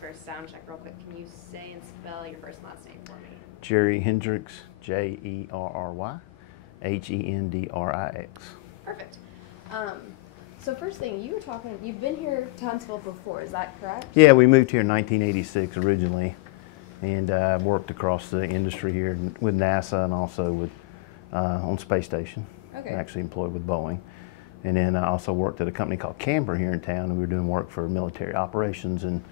first sound check real quick. Can you say and spell your first and last name for me? Jerry Hendrix, Jerry, Hendrix. Perfect. So first thing, you've been here to Huntsville before, is that correct? Yeah, we moved here in 1986 originally, and I've worked across the industry here with NASA and also with on space station. Okay. I'm actually employed with Boeing. And then I also worked at a company called Camber here in town, and we were doing work for military operations and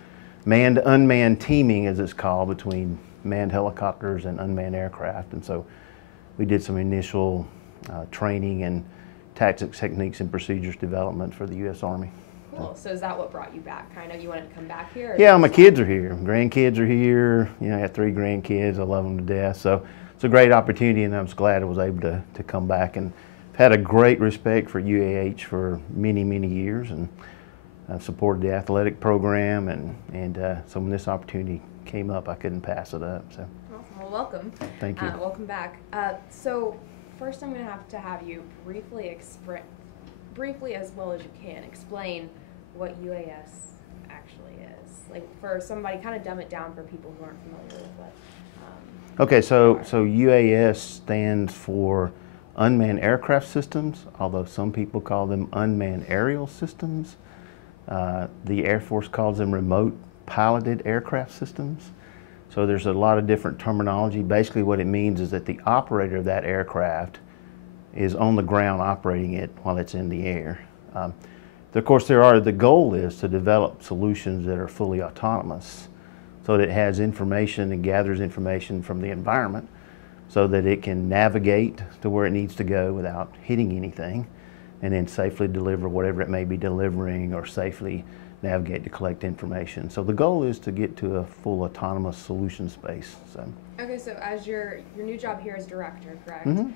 manned-unmanned teaming, as it's called, between manned helicopters and unmanned aircraft. And so we did some initial training and tactics, techniques, and procedures development for the U.S. Army. Cool. So is that what brought you back? Kind of, you wanted to come back here? Yeah, my kids are here. Grandkids are here. You know, I have 3 grandkids. I love them to death. So it's a great opportunity, and I was glad I was able to come back. And had a great respect for UAH for many, many years, and I've supported the athletic program, and so when this opportunity came up, I couldn't pass it up. So. Awesome. Well, welcome. Thank you. Welcome back. So first, I'm going to have you briefly as well as you can, explain what UAS actually is. Like for somebody, kind of dumb it down for people who aren't familiar with what. Okay, so UAS stands for Unmanned Aircraft Systems, although some people call them Unmanned Aerial Systems. The Air Force calls them Remote Piloted Aircraft Systems. So there's a lot of different terminology. Basically what it means is that the operator of that aircraft is on the ground operating it while it's in the air. Of course, the goal is to develop solutions that are fully autonomous, so that it has information and gathers information from the environment, so that it can navigate to where it needs to go without hitting anything, and then safely deliver whatever it may be delivering, or safely navigate to collect information. So the goal is to get to a full autonomous solution space. So. Okay, so as your new job here as director, correct? Mm-hmm.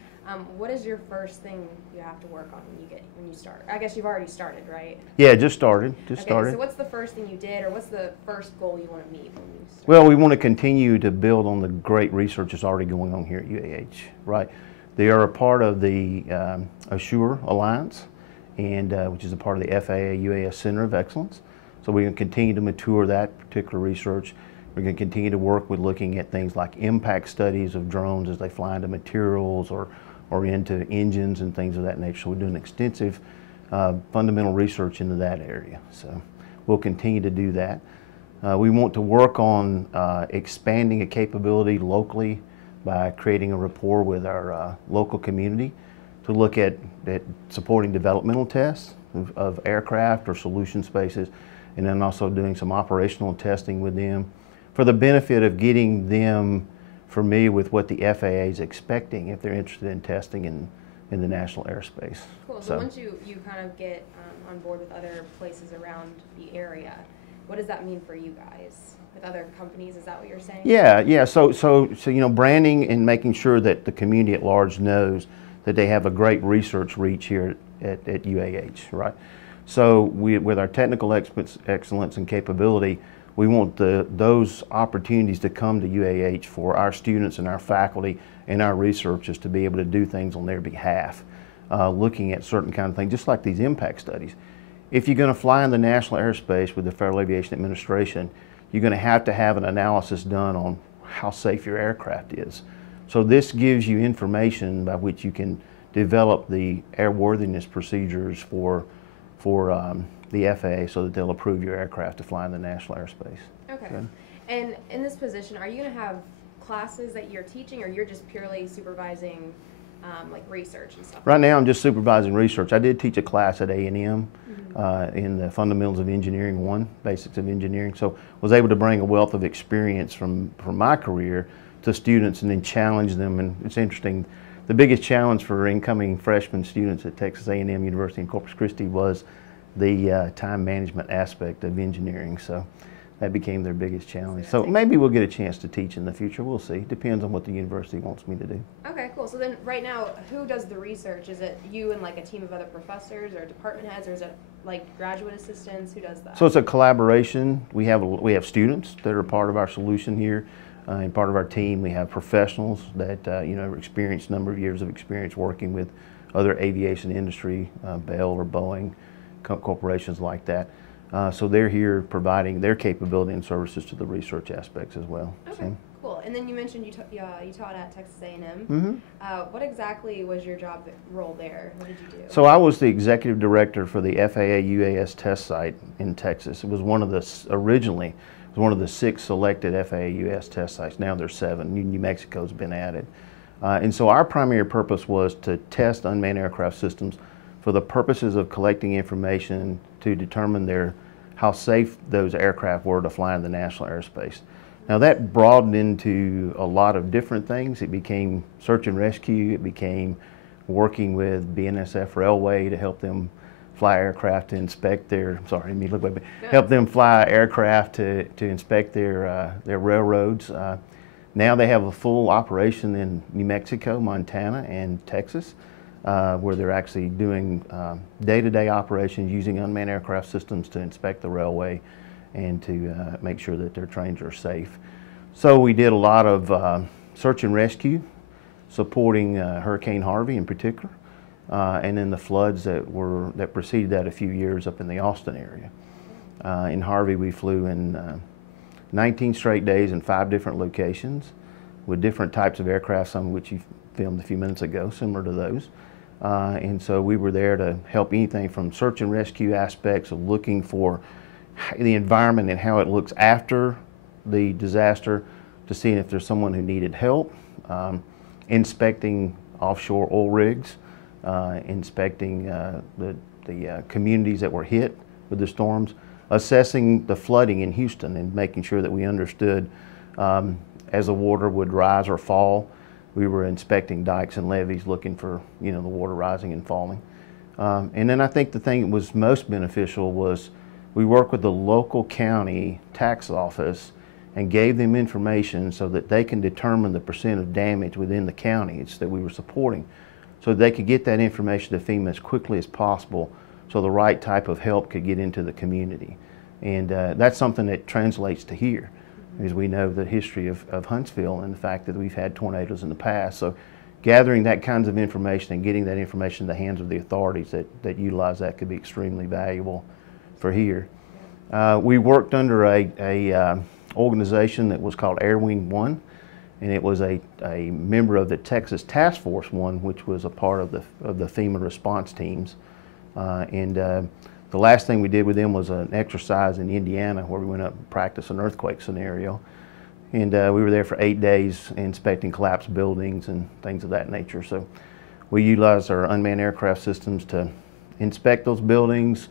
What is your first thing you have to work on when you start? I guess you've already started, right? Yeah, just started. So what's the first thing you did, or what's the first goal you want to meet when you start? Well, we want to continue to build on the great research that's already going on here at UAH, right? They are a part of the Assure Alliance, and which is a part of the FAA UAS Center of Excellence. So we're going to continue to mature that particular research. We're going to continue to work with looking at things like impact studies of drones as they fly into materials or into engines and things of that nature. So we're doing extensive fundamental research into that area. So we'll continue to do that. We want to work on expanding a capability locally by creating a rapport with our local community to look at supporting developmental tests of aircraft or solution spaces, and then also doing some operational testing with them for the benefit of getting them familiar with what the FAA is expecting if they're interested in testing in the national airspace. Cool. So once you kind of get on board with other places around the area, what does that mean for you guys? With other companies, is that what you're saying? Yeah. So you know, branding and making sure that the community at large knows that they have a great research reach here at UAH, right? So with our technical excellence and capability, we want those opportunities to come to UAH for our students and our faculty and our researchers to be able to do things on their behalf, looking at certain kind of things, just like these impact studies. If you're going to fly in the national airspace with the Federal Aviation Administration, you're going to have an analysis done on how safe your aircraft is. So this gives you information by which you can develop the airworthiness procedures for the FAA, so that they'll approve your aircraft to fly in the national airspace. Okay. So. And in this position, are you going to have classes that you're teaching, or you're just purely supervising like research and stuff? Right now I'm just supervising research. I did teach a class at A&M in the Fundamentals of Engineering 1, Basics of Engineering, so was able to bring a wealth of experience from my career to students and then challenge them. And it's interesting, the biggest challenge for incoming freshman students at Texas A&M University in Corpus Christi was the time management aspect of engineering. So that became their biggest challenge. So maybe we'll get a chance to teach in the future. We'll see. Depends on what the university wants me to do. Okay, cool. So then right now, who does the research? Is it you and like a team of other professors or department heads, or is it like graduate assistants? Who does that? So it's a collaboration. We have students that are part of our solution here. And part of our team, we have professionals that you know, experienced number of years of experience working with other aviation industry, Bell or Boeing, corporations like that. So they're here providing their capability and services to the research aspects as well. Okay, So. cool. And then you mentioned you taught at Texas A&M. Mm-hmm. What exactly was your job role there? What did you do? So I was the executive director for the FAA UAS Test Site in Texas. It was originally it was one of the 6 selected FAA UAS Test Sites. Now there's 7. New Mexico's been added. And so our primary purpose was to test unmanned aircraft systems for the purposes of collecting information to determine how safe those aircraft were to fly in the national airspace. Now that broadened into a lot of different things. It became search and rescue. It became working with BNSF Railway to help them fly aircraft to inspect help them fly aircraft to inspect their railroads. Now they have a full operation in New Mexico, Montana, and Texas, where they're actually doing day-to-day operations using unmanned aircraft systems to inspect the railway and to make sure that their trains are safe. So we did a lot of search and rescue, supporting Hurricane Harvey in particular, and then the floods that preceded that a few years up in the Austin area. In Harvey, we flew in 19 straight days in 5 different locations with different types of aircraft, some of which you filmed a few minutes ago, similar to those. And so we were there to help anything from search and rescue aspects of looking for the environment and how it looks after the disaster, to seeing if there's someone who needed help, inspecting offshore oil rigs, inspecting the communities that were hit with the storms, assessing the flooding in Houston and making sure that we understood as the water would rise or fall. We were inspecting dikes and levees, looking for the water rising and falling. And then I think the thing that was most beneficial was we worked with the local county tax office and gave them information so that they can determine the percent of damage within the counties that we were supporting, so they could get that information to FEMA as quickly as possible so the right type of help could get into the community. And that's something that translates to here, as we know the history of Huntsville and the fact that we've had tornadoes in the past. So gathering that kinds of information and getting that information in the hands of the authorities that utilize that could be extremely valuable for here. We worked under a organization that was called Air Wing 1, and it was a member of the Texas Task Force 1, which was a part of the FEMA response teams. The last thing we did with them was an exercise in Indiana where we went up and practiced an earthquake scenario. And we were there for 8 days inspecting collapsed buildings and things of that nature. So we utilized our unmanned aircraft systems to inspect those buildings,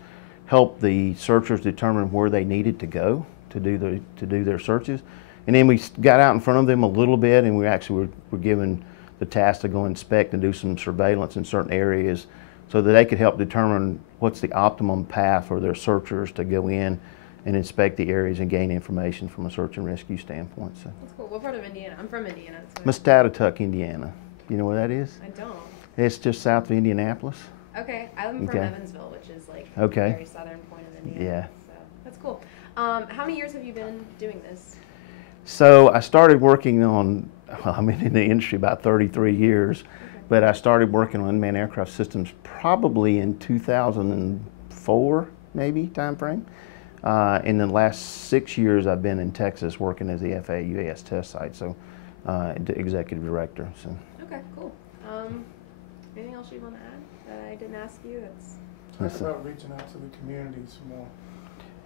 help the searchers determine where they needed to go to do their searches. And then we got out in front of them a little bit, and we actually were given the task to go inspect and do some surveillance in certain areas so that they could help determine what's the optimum path for their searchers to go in and inspect the areas and gain information from a search and rescue standpoint. So. That's cool. What part of Indiana? I'm from Indiana. Mustatuck, Indiana. Do you know where that is? I don't. It's just south of Indianapolis. Okay. I'm from Evansville, which is like the very southern point of Indiana. Yeah. So that's cool. How many years have you been doing this? So I started working on, I've been in the industry about 33 years, but I started working on unmanned aircraft systems probably in 2004, maybe, time frame. In the last 6 years, I've been in Texas working as the FAA UAS Test Site, so the executive director. So. Okay, cool. Anything else you want to add that I didn't ask you? Talk about reaching out to the communities more.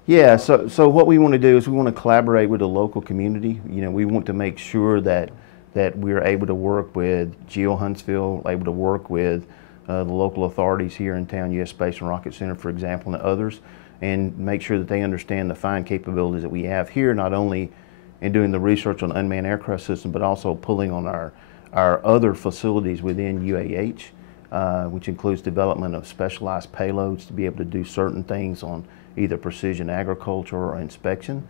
Yeah, so what we want to do is we want to collaborate with the local community. We want to make sure that we're able to work with Geo Huntsville, able to work with the local authorities here in town, U.S. Space and Rocket Center, for example, and others, and make sure that they understand the fine capabilities that we have here, not only in doing the research on unmanned aircraft systems, but also pulling on our other facilities within UAH, which includes development of specialized payloads to be able to do certain things on either precision agriculture or inspection.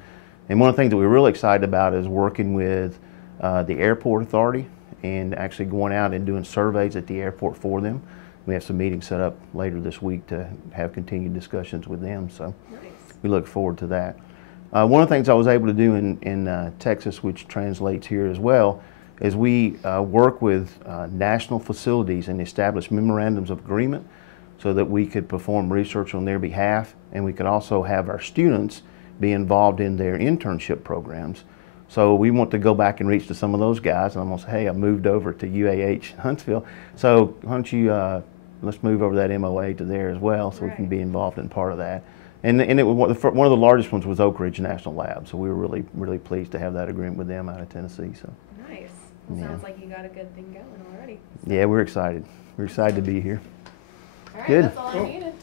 And one of the things that we're really excited about is working with the airport authority and actually going out and doing surveys at the airport for them. We have some meetings set up later this week to have continued discussions with them, so we look forward to that. One of the things I was able to do in Texas, which translates here as well, is we work with national facilities and establish memorandums of agreement so that we could perform research on their behalf and we could also have our students be involved in their internship programs. So we want to go back and reach to some of those guys, and I'm going to say, hey, I moved over to UAH Huntsville, so why don't you, let's move over that MOA to there as well, so we can be involved in part of that. And it was, one of the largest ones was Oak Ridge National Lab, so we were really pleased to have that agreement with them out of Tennessee. So nice. Well, sounds like you got a good thing going already. yeah, we're excited. We're excited to be here. All right, Good. that's all I needed.